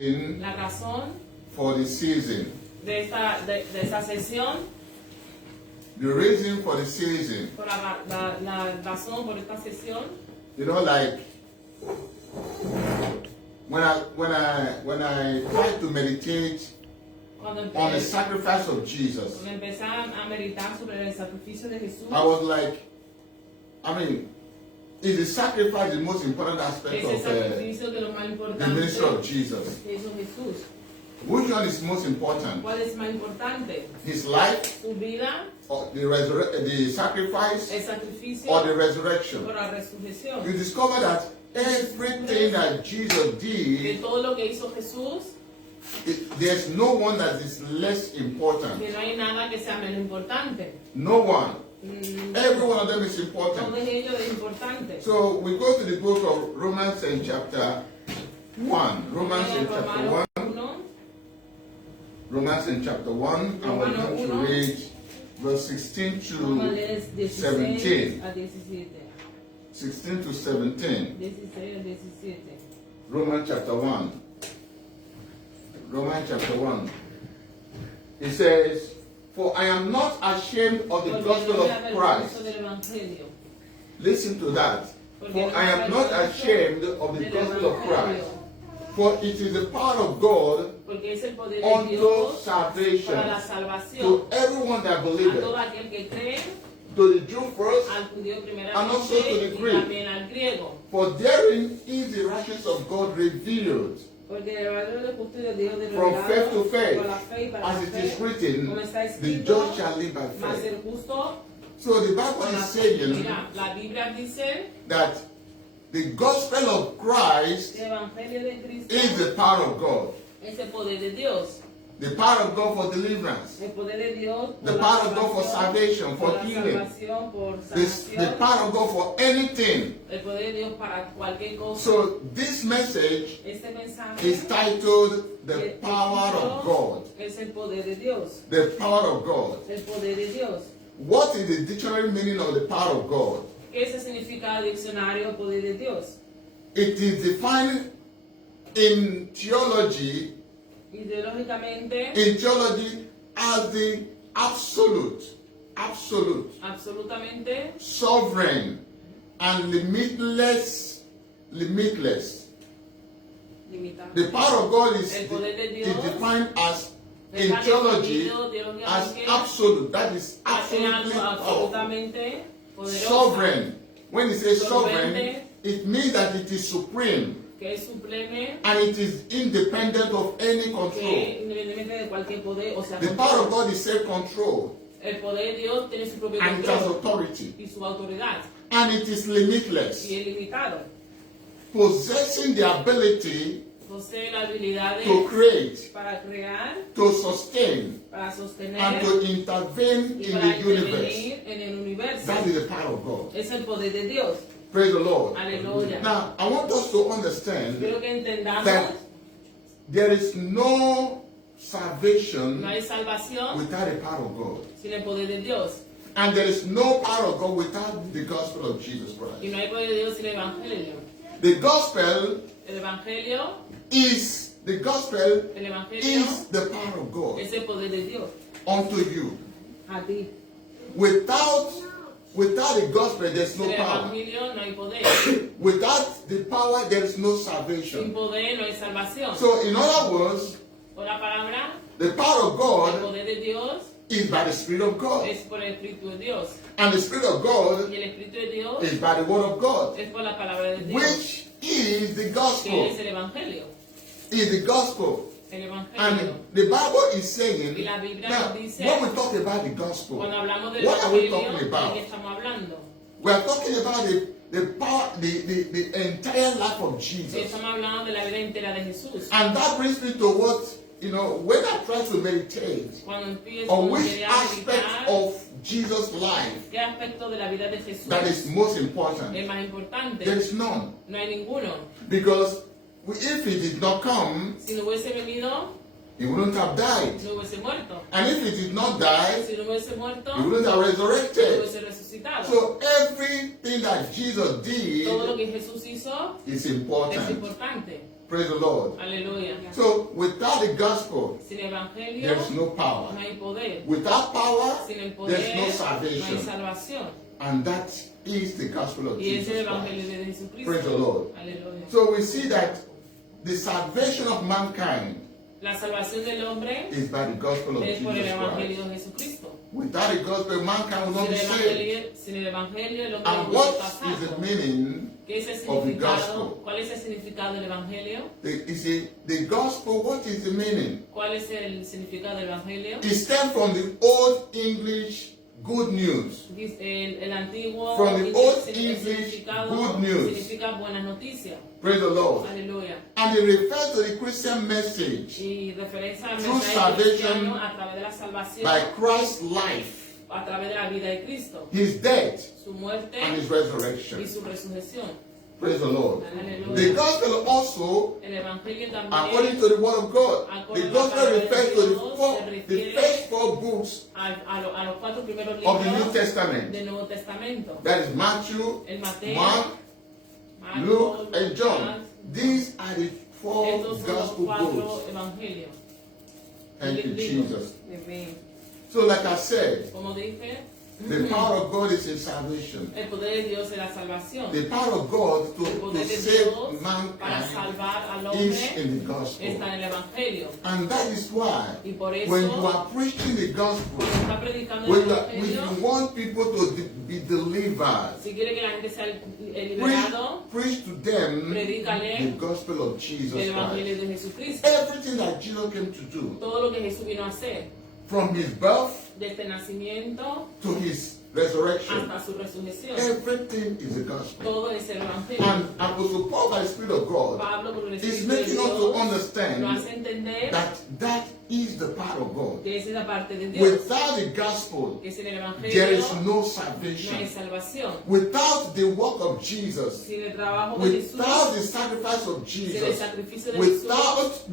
La razón for the season. de esa sesión, The reason for the season. por la razón por esta sesión, You know, like when I try to meditate cuando on the sacrifice of Jesus, cuando empecé a meditar sobre el sacrificio de Jesús, I was like, is the sacrifice the most important aspect ese of sacrificio de lo más the importante ministry of Jesus? que hizo Jesús. Which one is most important? ¿Cuál es más importante? His life, ¿Su vida, or the sacrifice, el sacrificio or the o resurrection? la resurrección? You discover that everything that Jesus De did, todo lo que hizo Jesús, there's no one that is less important. que no hay nada que sea menos importante. No one. Every one of them is Todo important. ello es importante. So we go to the book of Romans in chapter 1. Romans in chapter 1. Romans in chapter 1. And we're going to read verse 16 to 17. 16 to 17. Romans chapter 1. Romans chapter 1. It says, "For I am not ashamed of the gospel of Christ." Listen to that. "For I am not ashamed of the gospel of Christ. For it is the power of God Porque es el poder de unto Dios salvation para la salvación to everyone that a believeth, todo aquel que cree, to the Jew first, al judío and also to the primeramente y Greek. también al griego. For therein is the righteousness of God revealed, Porque el valor de justo de Dios es from revelado faith to faith, por la fe y para la as it fe, is written, como está the escrito, just shall live by mas faith." el justo So the Bible por la is fe. saying Mira, la Biblia dice that the gospel of Christ que el evangelio de Cristo is the power of God. es el poder de Dios, The power of God for deliverance. el poder de Dios The por power la of God for salvation, for por la healing. salvación, por The sanación, power of God for anything. el poder de Dios para cualquier cosa. So this message Este mensaje is titled The Power of God. es el poder de Dios, The power of God. el poder de Dios. What is the dictionary meaning of the power of God? ¿Qué significa el diccionario poder de Dios? It is defined in theology Ideológicamente, as the absolute, absolutamente, sovereign, and limitless. limitado. The power of God is El poder de Dios defined as in está theology definido teológicamente as absolute. That is como absolutely algo powerful. absolutamente poderoso, Sovereign. When it says sovereign, Solvente. it means that it is supreme que es supreme, and it is independent of any que control. independientemente de cualquier poder, o sea, The power of God is self-control el poder de Dios tiene su propio and it has control authority, y su autoridad, and it is limitless, y es limitado. possessing the ability Posee la habilidad to create, para crear, to sustain, para sostener and to intervene y in para the universe. intervenir en el universo. That is the power of God. Es el poder de Dios. Praise the Lord. Aleluya. Now, I want us to understand Quiero que entendamos, that there is no no salvation hay salvación without the power of God. sin el poder de Dios. And there is no power of God without the gospel of Jesus Y Christ. no hay poder de Dios sin el evangelio. The gospel El evangelio, is the gospel el evangelio is the power of God es el poder de Dios unto you. a ti. Without the gospel, there's no Sin el power. evangelio no hay poder. Without the power, there is no Sin salvation. poder no hay salvación. So, in other words, Por la palabra, the power of el God poder de Dios is by the Spirit of God, es por el Espíritu de Dios. and the Spirit of God Y el Espíritu de Dios is by the Word of God, es por la palabra de Dios, which is the que gospel. es el evangelio. Is the gospel. El evangelio. And the Bible is saying, Y la Biblia now, nos dice, when we talk about the gospel, Cuando hablamos del what are we evangelio, talking ¿de about? qué estamos hablando? We are talking about the power, the entire life of Jesus. Estamos hablando de la vida entera de Jesús. And that brings me to what, when I try to meditate Cuando empiezo on a which meditar, aspect of Jesus' life ¿qué aspecto de la vida de Jesús that is most important, es más importante? there is none. No hay ninguno. Because if he did not come, Si no hubiese venido, he wouldn't have died. no hubiese muerto. And if he did not die, Si no hubiese muerto, he wouldn't have no resurrected. hubiese resucitado. So everything that Jesus Todo lo did que Jesús hizo is es important. importante. Praise the Lord. Aleluya. So without the gospel, Sin evangelio there is no power. no hay poder. Without power, Sin el poder there's no no hay salvation. salvación. And that is the gospel of Y es el Jesus evangelio Christ. de Jesucristo. Praise the Lord. Aleluya. So we see that the salvation of mankind La salvación del hombre is by the gospel of es por el Jesus evangelio Christ. de Jesucristo. Without the gospel, mankind will not Sin be el saved. evangelio, sin el evangelio el hombre And no what está is the salvo. meaning ¿Qué es el of the significado? gospel? ¿Cuál es el significado del evangelio? You see, the gospel, what is the meaning? ¿Cuál es el significado del evangelio? It stems from the Old English good news. El antiguo From the Old el English, significado good news. significa buenas noticias. Praise the Lord. Aleluya. And it refers to the Christian message Y referencia al Through mensaje salvation cristiano a través de la salvación, by Christ's life, a través de la vida de Cristo, His death, su muerte and His y resurrection. su resurrección. Praise the Lord. Aleluya. The gospel also, El evangelio according también to the word of God, Acorde the a la gospel palabra de refers to Dios, se the refiere first four books a los cuatro primeros of the New libros Testament. del Nuevo Testamento. That is Matthew, El Mateo, Mark, Marcos, Luke, and John. Juan. These are the four Estos son los gospel cuatro books. evangelios. Thank you, Libros. Jesus. Amén. So, like I said, Como dije, the power of God is in salvation. el poder de Dios es la salvación. The power of God El to poder de save Dios para mankind salvar al is hombre in the gospel. está en el evangelio. And that is why, Y por eso, when you are preaching the gospel, cuando está predicando when el you evangelio, want people to be delivered, si quiere que la gente sea liberado, preach to them Predícale the gospel of Jesus el evangelio Christ. de Jesucristo. Everything that Jesus came to do, Todo lo que Jesús vino a hacer, from his birth desde el nacimiento to his resurrection, hasta su resurrección, everything is the gospel. todo es el evangelio. And Apostle Paul, by the Spirit of God, Pablo, por el is Espíritu de making us to Dios, lo understand hace entender that is the power of God. que esa es la parte de Dios, Without the gospel, que sin el there is evangelio no no hay salvation. salvación. Without the work of Jesus, Sin el trabajo de Jesús, without the sacrifice of sin el Jesus, sacrificio de Jesús, without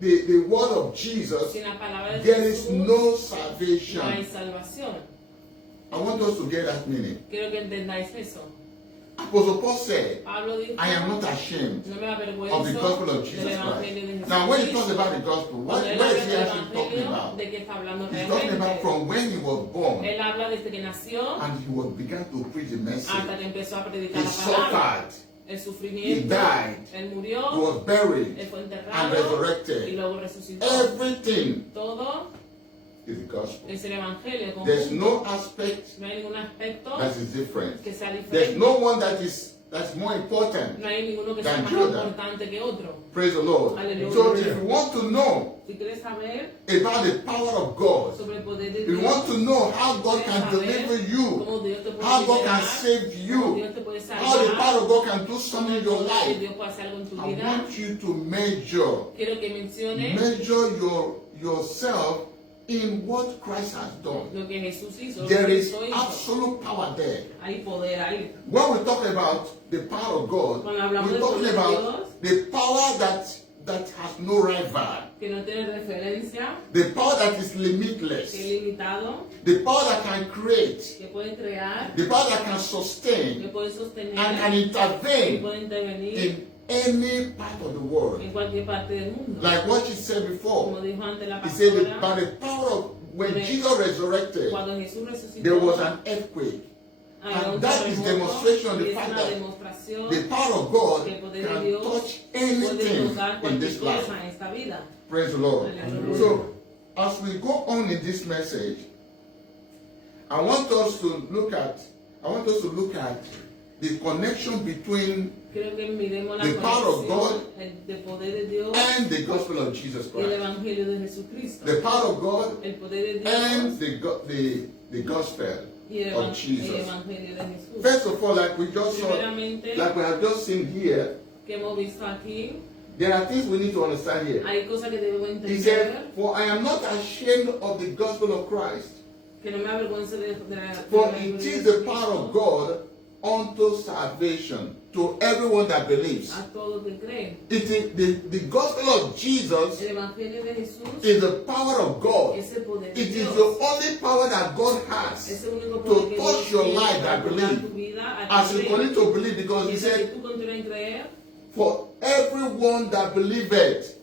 the word of Jesus, sin la palabra de there is Jesús, no no hay salvation. salvación. I want us to get that meaning. Quiero que entendáis eso. Apostle Paul said, Pablo dijo, I am not ashamed no me of the avergüenzo gospel of del Jesus evangelio de Christ. Now, when he talks Jesucristo. about the gospel, what Cuando él is habla he del actually talking evangelio, about? ¿de qué está hablando He's talking about realmente? from when he was born Él habla desde que nació and he began to preach the message. hasta que empezó a predicar He la palabra. suffered, El he sufrimiento, died, él he murió, was buried, él fue and enterrado y resurrected. luego resucitó. Everything Todo is the gospel. es el evangelio. There's conjunto. no aspect No hay ningún aspecto that is different. que sea There's diferente. no one that's more important. No hay ninguno que sea than más the other. importante que otro. Praise the Lord. Hallelujah. So if you want to know Si quieres saber about the power of God, sobre el poder de if you Dios, want to know how God can saber deliver you, cómo Dios te puede how God can liberar, save cómo you, Dios te puede how the salvar, power of God can do something in your cómo life, Dios puede hacer algo en tu I vida, want you to measure quiero que menciones yourself in what Christ has done. lo que Jesús hizo, lo There que is Cristo hizo. absolute power there. Hay poder ahí. When we talk about the power of God, Cuando hablamos we're del talking poder de about the power that has no rival, que no tiene referencia, the power that is que limitless, es limitado, the power that can create, que puede crear, the power that can que sustain puede sostener, and que intervene puede intervenir in any part of the world. en cualquier parte del mundo. Like what she said Como before, dijo antes la he said that pastora, by the power of when Jesus resurrected, cuando Jesús resucitó, there was an earthquake. había And un that is terremoto, demonstration of the y es fact una that demostración the power of God que el poder de can Dios touch puede anything tocar in this cualquier life. cosa en esta vida. Praise the Lord. Hallelujah. So, as we go on in this message, I want us to look at the connection between Creo que miremos la The power of conexión God del poder de Dios and the gospel of Jesus y el Christ. evangelio de Jesucristo. The power of God El poder de Dios and the gospel y el of Jesus. evangelio de Jesús. First of all, like we just saw, Primeramente, like we have just seen here, que hemos visto aquí, there are things we need to understand here. hay cosas que debemos He entender, said, "For I am not ashamed of the gospel of Christ, que no me avergüenzo de la for evangelio it de is the Jesucristo, power of God unto salvation to everyone that believes." a todos que creen. It is the gospel of Jesus El evangelio de Jesús is the power of God. es el poder de It is Dios. the only power that God Es has el único to poder que touch Dios your tiene life para that tocar believe. tu vida a As ti you cree. continue to believe, because Y He si said, tú continúas en creer, "For everyone that believeth.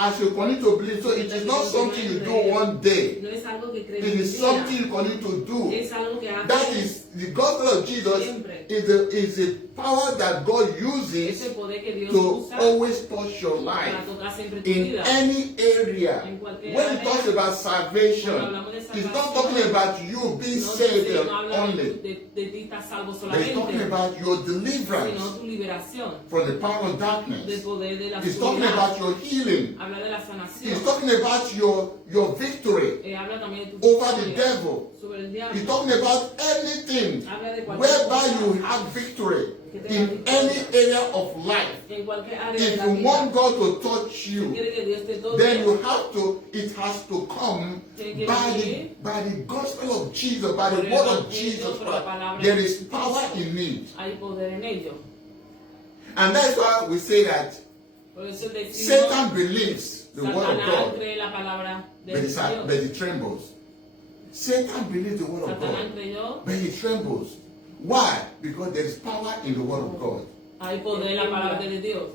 As you continue to believe, so it is not something you do one day. No es algo que crees It un is día. something you continue to do. Es algo que That haces. is the gospel of Jesus Siempre. is a power that God Ese uses poder que Dios to usa always touch your life para tocar siempre tu in vida. any area. En cualquier When it área. talks about salvation, Cuando hablamos de it's not salvación, talking about you being No saved no habla only. de ti estás salvo But it's talking solamente, about your sino deliverance tu liberación from the power of del darkness. poder de la It's talking oscuridad. about your healing. Habla de la sanación. He's talking about your victory Habla también de tu over the victoria devil. sobre el diablo. He's talking about anything Habla de cualquier whereby cosa you have victory que tenga in victoria. any area of life. En cualquier área de If la you vida. want God to touch Si you, quiere que Dios te toque, then you have to, it has to come Tiene que by venir the gospel of Jesus, by the por el word of evangelio, Jesus por la Christ. palabra There de is Cristo. power in it. hay poder en ello. And that's why we say that Por eso decimos, Satan believes the word of Satanás God, cree la palabra de but Dios. he trembles. Satan believes the word of Satanás God, creyó, but he trembles. Why? Because there is power in the word of God. hay poder en la palabra de Dios.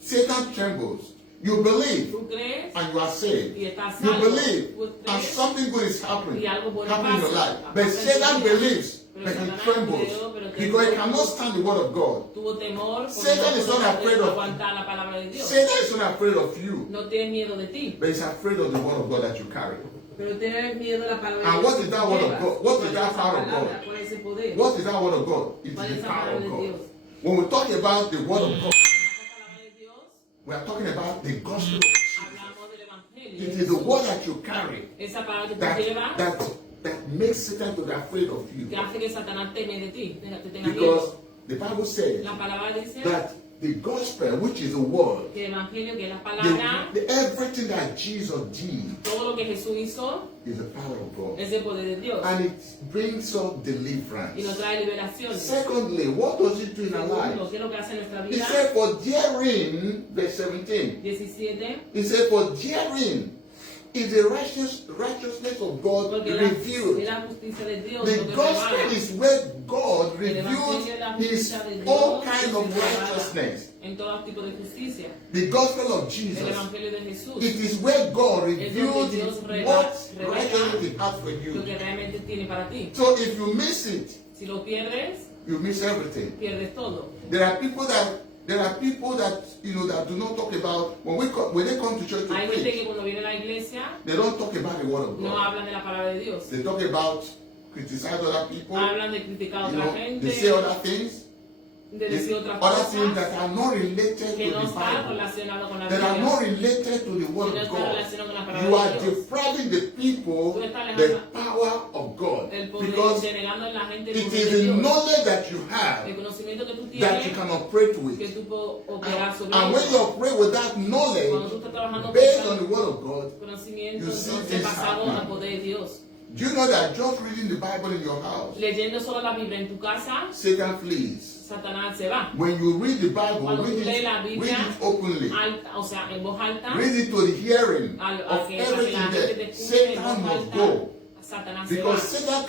Satan trembles. You believe Tú crees and you are saved. y estás You salvo. believe Tú and crees something good is happening, y algo bueno happening in your pasa. life. But Pasa en tu Satan vida. believes, Pero but he Satanás trembles creyó, pero because he tembló. cannot stand the word of God. Tuvo temor porque Satan is no not afraid of- aguantar la palabra de Dios. Satan is not afraid of you, No tiene miedo de ti, but he's afraid of the word of God that you carry. pero tiene miedo de la palabra de And Dios. what is that word of Llevas. God? What is ¿Cuál that esa power of palabra? God? ¿Cuál es ese poder? What is that word of God? It ¿Cuál is es the esa power palabra of de God. Dios? When we talk about the word of God, La palabra de Dios, we are talking about the gospel of Jesus. hablamos del evangelio. It de is the Jesús. word that you carry Esa palabra que tú that llevas that makes Satan to be afraid of you. que hace que Satanás teme de ti, te tenga Because miedo. the Bible says La palabra dice that the gospel, which is the word, que el evangelio, que es la palabra, everything that Jesus did todo lo que Jesús hizo is the power of God. es el poder de Dios And it brings us y nos deliverance. trae liberación. Secondly, what does it do in our Segundo, lives? ¿qué es lo que hace en nuestra He vida? said, for therein, verse 17, 17. he said, for therein is the righteousness of God Porque es revealed. la justicia de Dios. The lo que gospel revela. is where God El reveals evangelio es la his justicia de Dios all que kind se of revela righteousness. en todo tipo de justicia. The gospel of El Jesus. evangelio de Jesús. It is where God Es reveals donde Dios what revela righteousness he has for lo you. que realmente tiene para ti. So if you miss it, Si lo pierdes, you miss everything. pierdes todo. There are people that you know that do not talk about when they come to church to Hay gente preach. que cuando viene a la iglesia They don't talk about the word of no God. hablan de la palabra de Dios. They talk about criticize other people. Hablan de criticar a You otra know, gente, they say other things. de decir otras Other things cosas that are not related que to no the están Bible. relacionadas con la That are Biblia. not related to the Que word no of están God. relacionadas con la You palabra are de Dios. depriving the people Tú estás the alejando power of God. el poder, Because denegando en la gente el it poder is de the Dios. knowledge that you El have conocimiento que tú that you tienes, can operate que with. tú puedes operar sobre And when you eso. operate with that Cuando knowledge tú estás trabajando based con on the ese word of God, conocimiento, you see entonces things basado happening. al poder de Dios. do you know that just reading the Bible in your house, Leyendo solo la Biblia en tu casa, Satan flees? Satanás se va. When you read the Bible, Cuando tú read lees la it Biblia, openly. alta, o sea, en voz alta, Read it to the hearing a of que everything la gente te there. escuche en Satan voz must alta, go. Satanás se va. Because Satan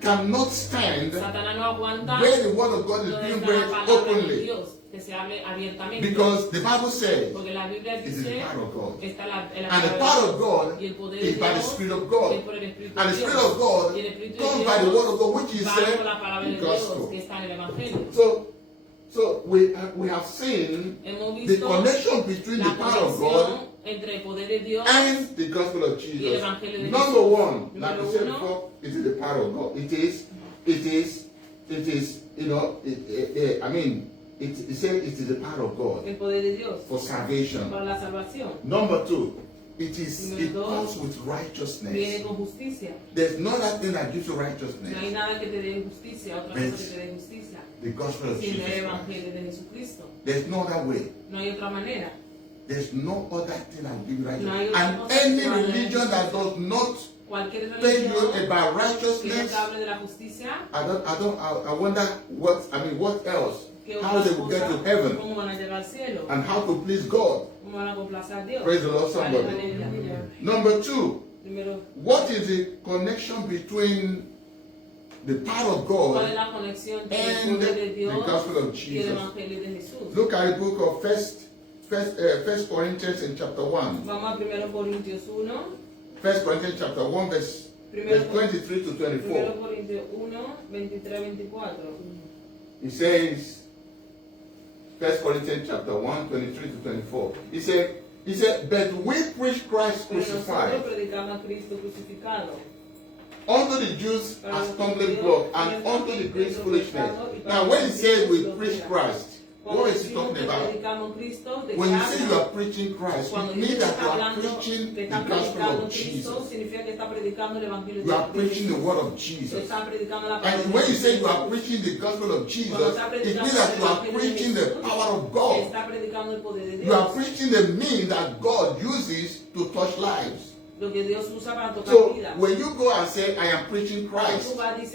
cannot stand Satanás no aguanta where the word of God is donde being está la read palabra de openly. Dios, que se hable abiertamente. Because the Bible says Porque la Biblia it is the dice, power of God. está la And the palabra power de of Dios, God y el poder is de by the Dios Spirit of es God. por el Espíritu And de the Dios. Spirit of God Y el Espíritu de comes Dios by the word of God, which is va por la palabra the de Dios, gospel. que está en el Evangelio. So we have seen Hemos the visto connection between the la power of God conexión entre el poder de Dios and the gospel of y el Jesus. Evangelio de Number Jesús. one, like Número we said uno, before, it is the power of God. It is, you know, it said it is the power of God el poder de Dios for salvation. para la salvación. Number two, it Número dos, comes with Viene righteousness. con justicia. There's no other thing that gives you No hay righteousness. nada que te dé justicia, otra cosa que te dé justicia, The gospel of sino Jesus el Christ. Evangelio de Jesucristo. There's no other way. No hay otra manera. There's no other thing that gives you No hay righteousness. otra And cosa any que vale religion that does not Cualquier tell you religión about que no righteousness, te hable de la justicia, I wonder what else? que How they otras will get to cosas, heaven cómo van a llegar al cielo, and how to please God. cómo van a complacer a Dios. Praise the Lord, somebody. Aleluya. Number two, Primero, what is the connection between the power of ¿Cuál es God la conexión entre el and poder de the Dios gospel of y el Jesus. evangelio de Jesús? Look at the book of First Corinthians in chapter 1. Vamos a 1 Corintios 1. 1 Corinthians chapter 1 verse 23 to 1 24. Corintios 1, 23-24. It says, 1 Corinthians chapter 1, 23 to 24. He said, but we preach Christ Pero crucified, nosotros predicamos a Cristo crucificado. unto the Jews a stumbling block, and unto the Greeks foolishness. Now, when he says we preach Christ, what is he talking about? When you say you are preaching Christ, it means that you are preaching the gospel of Jesus. You are preaching the word of Jesus. And when you say you are preaching the gospel of Jesus, it means that you are preaching the power of God. You are preaching the means that God uses to touch lives. Lo que Dios usa para tocar So vidas. when you go and say, I am preaching Christ, what are you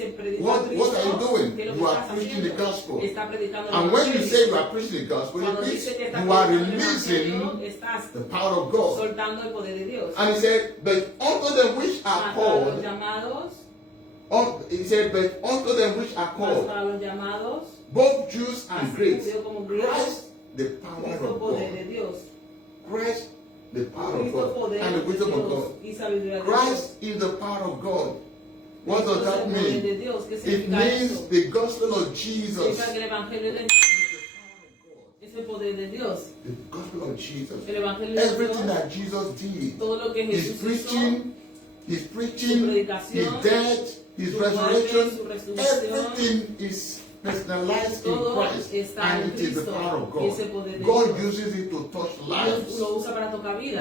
doing? You are preaching the gospel. And when you say you are preaching the gospel, it means you are releasing the power of God. And he said, but unto them which are called, he said, but unto them which are called, both Jews and Greeks, Christ, the power of God. Christ, the power of God and the wisdom of God. Christ is the power of God. What does that mean? It means the gospel of Jesus. The gospel of Jesus. Everything that Jesus did. His preaching, his death, his resurrection, everything is personalized in Christ, and it is the power of God. God uses it to touch lives.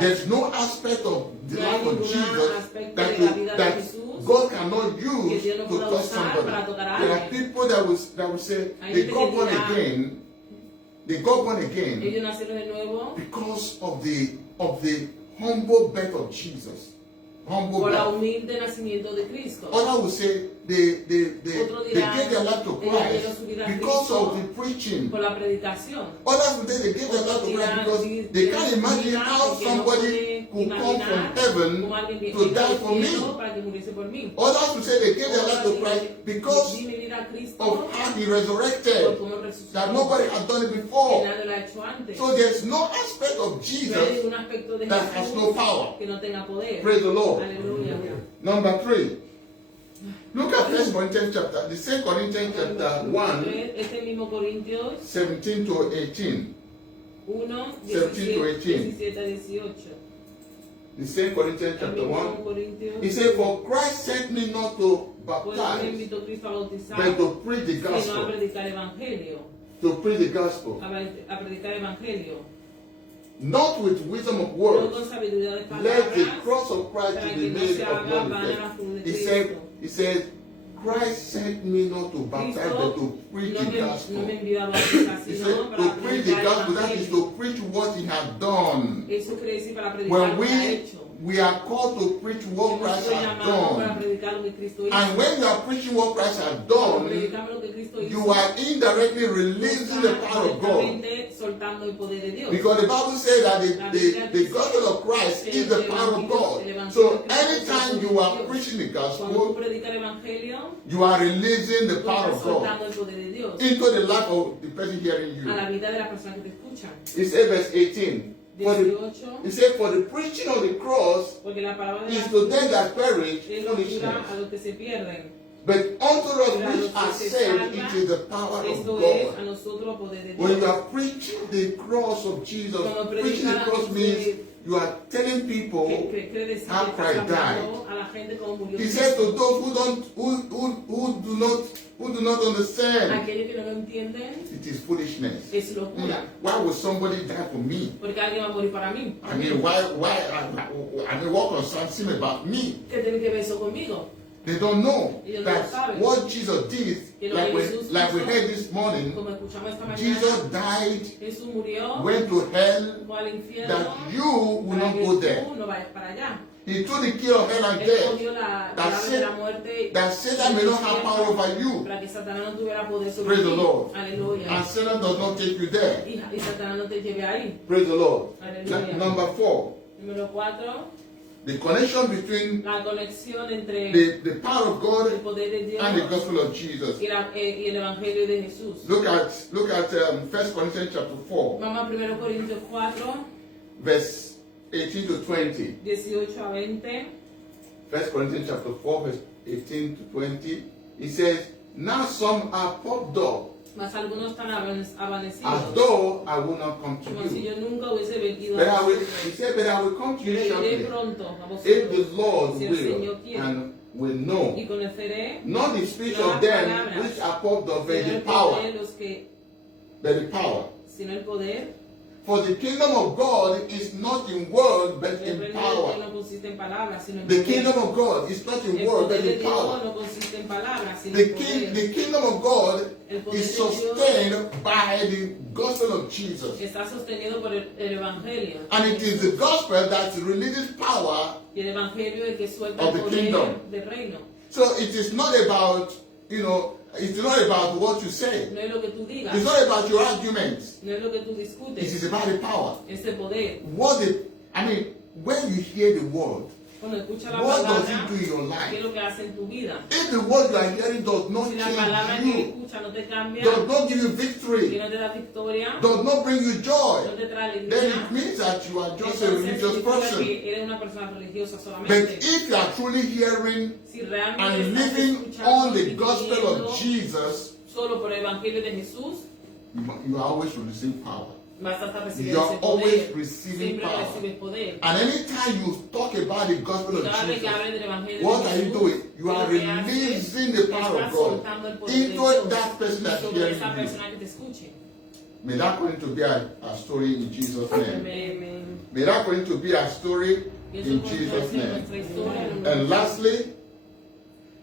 There's no aspect of the life of Jesus that God cannot use to touch somebody. There are people that will say they got born again. They got born again because of the humble birth of Jesus. Humble birth. Others will say they gave their life to Christ because of the preaching. Others will say they gave their life to Christ because they can't imagine how somebody could come from heaven to die for me. Others will say they gave their life to Christ because of how he resurrected, that nobody had done it before. So there's no aspect of Jesus that has no power. Praise the Lord. Number 3. Look at 1 Corinthians chapter, the same Corinthians chapter 1, 17 to 18. 17 to 18. The same Corinthians chapter 1. He said, for Christ sent me not to baptize, but to preach the gospel. To preach the gospel. Not with wisdom of words, let the cross of Christ be made of none effect. He said, Christ sent me not to baptize, but to preach the gospel. He said, to preach the gospel, that is to preach what he had done. When we are called to preach what Christ has done. And when you are preaching what Christ has done, you are indirectly releasing the power of God. Because the Bible says that the gospel of Christ is the power of God. So anytime you are preaching the gospel, you are releasing the power of God into the life of the person hearing you. It says verse 18. He said, for the preaching of the cross is to them that perish foolishness. But unto us which are saved, it is the power of God. When you are preaching the cross of Jesus, preaching the cross means you are telling people how Christ died. He said to those who do not understand, it is foolishness. Why would somebody die for me? I mean, what concerns him about me? They don't know that what Jesus did, like we heard this morning, Jesus died, went to hell, that you will not go there. He took the key of hell and death, that Satan may not have power over you. Praise the Lord. And Satan does not take you there. Praise the Lord. Number 4. The connection between La conexión entre the power of God el poder de Dios and the gospel of Jesus. y el evangelio de Jesús. Look at 1 Corinthians chapter 4, Vamos a 1 Corintios 4, verse 18 to 20. 18 a 20. 1 Corinthians chapter 4, verse 18 to 20. It says, now some are puffed up, Mas algunos están as avanecidos, though I will not come to como si you. yo nunca hubiese venido But a I will, vosotros. he said, but I will come to Yo you iré shortly, pronto a if the vosotros, Lord si el will, Señor quiere, and will know. y conoceré Not the speech no of las them palabras, which are puffed up, but sino the el power. poder, los que, But the power. sino el poder. For the kingdom of God is not in word, but El in reino de Dios power. no consiste en palabras, sino en The poder. kingdom of God is not in El word, poder but de in Dios power. no consiste en palabras, sino The en poder. kingdom of God El poder is de Dios sustained by the gospel of Jesus. está sostenido por el evangelio. And it is the gospel that releases power. Y el evangelio el que suelta Of el the poder kingdom. del reino. So it is not about, it's not about what you say. No es lo que tú digas, It's not about your arguments. no es lo que tú It discutes, is about the power. es el poder. When you hear the word, Cuando escuchas la what does palabra, it do in your ¿qué es life? lo que hace en tu vida? If the word you are hearing does not Si la palabra change que you, escuchas no te cambia, does not give you si victory, no te da victoria, does not bring you no joy, te trae then alegría, it means that you are just a entonces religious significa person. que eres una persona religiosa But solamente. if you are truly hearing Si realmente and estás living escuchando on the y gospel viviendo of Jesus, solo por el evangelio de Jesús, you always will receive power. vas a estar You recibiendo are ese always poder. receiving Siempre power. recibes poder. And anytime you talk about the gospel of Cada vez que Jesus, hables del evangelio what de are you Jesús, doing? You ¿qué are es lo que haces? releasing the power Estás of God soltando el poder de into Dios that person that's sobre hearing esa you. persona que te escuche. May that going to be a story in Jesus' name. Amén. May that going to be a story Y eso in puede Jesus' ser name. nuestra historia en un And momento. lastly,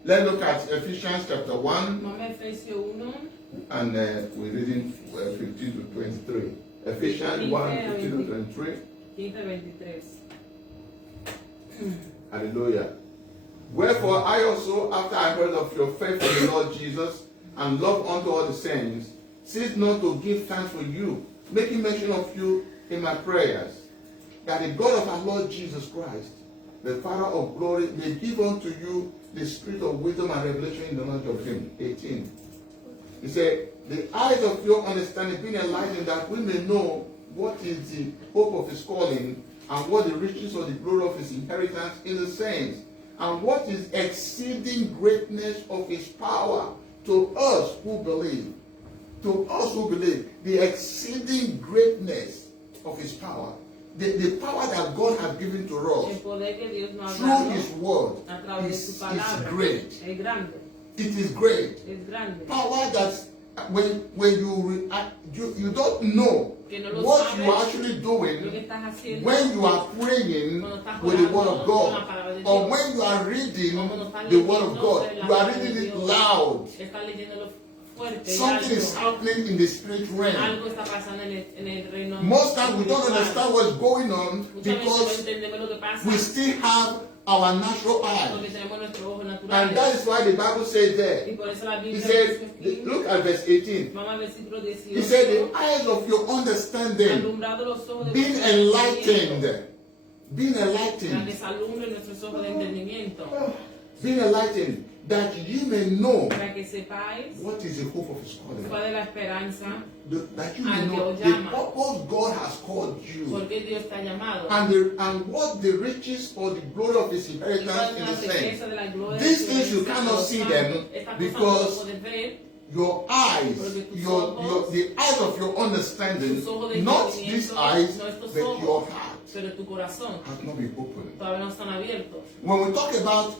let's look at Ephesians chapter 1, Vamos a Efesios 1, and we're reading 15 to 23. Ephesians 1, 15 to 23. 15-23. Hallelujah. Wherefore I also, after I heard of your faith in the Lord Jesus, and love unto all the saints, cease not to give thanks for you, making mention of you in my prayers, that the God of our Lord Jesus Christ, the Father of glory, may give unto you the spirit of wisdom and revelation in the knowledge of him. 18. He said, the eyes of your understanding being enlightened, that we may know what is the hope of his calling, and what the riches of the glory of his inheritance in the saints, and what is exceeding greatness of his power to us who believe. To us who believe, the exceeding greatness of his power. The power that God has given to El us poder que Dios nos ha through dado his word a través de is su palabra great. es grande, It is great. es grande. Power that when you don't know Que no lo what sabes, you are actually lo que doing estás haciendo when you are praying cuando estás with the word orando of con la God, palabra de or Dios, when you are reading o cuando estás the word of leyendo God. la You are palabra de reading it Dios, loud. estás leyéndolo fuerte, y Something alto. is happening in the spirit realm. Algo está pasando en el reino Most times we don't espiritual. understand what's going on Muchas veces no because entendemos lo que pasa we still have our natural porque eyes. tenemos nuestros ojos And naturales. that is why the Bible says Y there. por eso la He Biblia said, dice aquí, look at verse 18. vamos al versículo 18, He said, the eyes of your understanding alumbrado los ojos de being vuestro entendimiento, enlightened. Being para que enlightened. se alumbre nuestros ojos de entendimiento, Being enlightened. That you may know para que sepáis what is the hope of his calling. cuál es la esperanza, That you may al que know os the llama. purpose God has called you. por qué Dios te ha llamado, And what the riches or the glory of his y cuál inheritance es in la the saints. riqueza de la gloria de These su things you herencia cannot en los see santos. them Estas cosas no because las puedes ver, your eyes, the eyes of your understanding, tus ojos de not entendimiento, these eyes, no estos but your ojos, heart pero tu corazón has not been opened. todavía no están abiertos. When we talk about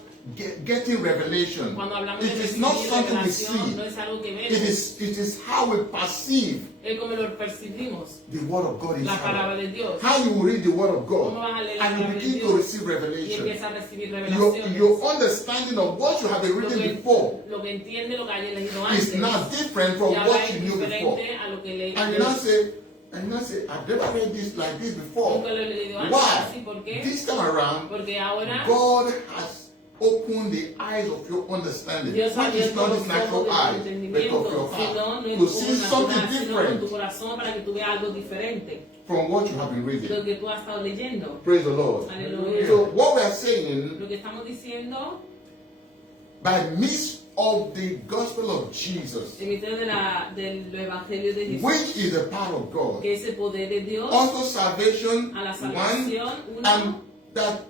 getting revelation, Cuando hablamos it de is not recibir something we revelación, see. no es algo que It vemos, is how we perceive es como lo percibimos, the word of God la palabra inside. de Dios. How you read the word of Cómo God vas a leer la and you palabra de begin to Dios receive y revelation. empiezas a recibir revelaciones. Your understanding of what you have been reading before Lo que entiende lo que hayas leído is antes, now different from y ahora what es you knew before. diferente a lo que leí. And you now say, I've never read this like this before. Nunca lo he leído antes. Why? ¿Sí? ¿Por qué? This time around, Porque ahora God has opened the eyes of your understanding, Dios ha which is abierto not los this natural ojos eye, de tu but of entendimiento, your sino heart, no en to tu see ojo something natural, sino en tu different. corazón para que tú veas algo diferente. from what you have been lo reading. que tú has estado leyendo. Praise the Lord. Aleluya. So what we are saying, Lo que estamos diciendo, by means of the gospel of Jesus, en medio del evangelio de Jesús, which is the power of God, que es el poder de Dios, unto salvation, a la one, salvación, and uno, that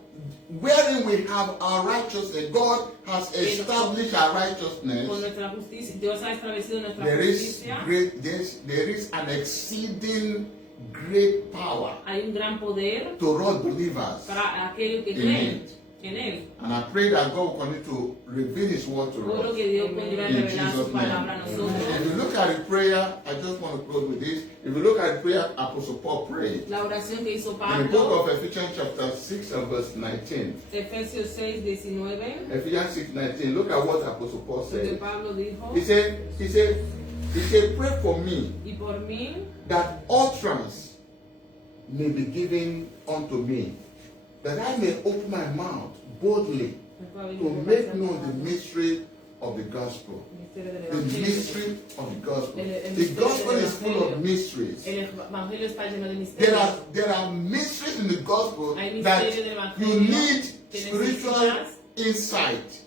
wherein we have our righteousness, God has established our con righteousness. nuestra justicia. Dios ha establecido nuestra There is justicia. there is an exceeding great power Hay un gran poder to all believers. para aquellos que In creen it. en Él. And I pray that God will continue to reveal His word to Oro us. que Dios continúe a In revelar su Jesus' palabra a name. nosotros. If you look at the prayer, I just want to close with this. If you look at the prayer Apostle Paul prayed, La oración que hizo in the book Pablo, of Ephesians chapter 6 and verse 19, Efesios 6, 19, Ephesians 6:19. Look at what Apostle Paul donde said. Pablo dijo, He said, pray for me y por mí, that utterance may be given unto me, that I may open my mouth boldly to make known the mystery of the gospel. The mystery of the gospel. The gospel is full of mysteries. el evangelio está lleno de misterios. There are mysteries in the gospel Hay that misterios del you evangelio need que spiritual necesitas. insight.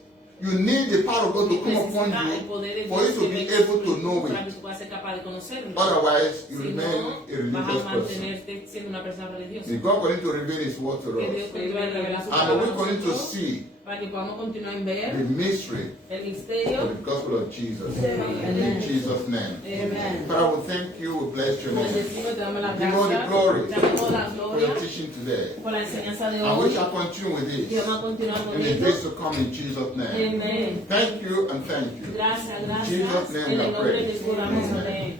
You need the power of God to come upon Necesita el you poder de for you Dios to que be venga able to know para que it. tú puedas ser capaz de conocerlo. Otherwise, you Si remain no, a vas religious a person. mantenerte siendo una persona religiosa. May God continue to reveal His word to Que Dios us. continúe a revelar su And palabra we a continue to nosotros see para que podamos continuar en the ver mystery el of misterio. the gospel of Jesus. Amen. In Jesus' name. Amen. Father, we thank you, we bless your name Bendecimos, te damos las Give all the gracias, glory te damos toda la for gloria your teaching today. por la enseñanza de And we hoy. shall continue with Y this vamos a continuar con in the esto. days to come in Jesus' name. Amén. Thank you and thank you. Gracias, In gracias. Jesus' name En we el nombre de pray. Jesús oramos. Amen. Amén.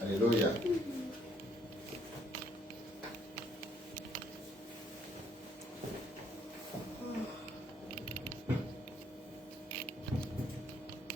Hallelujah.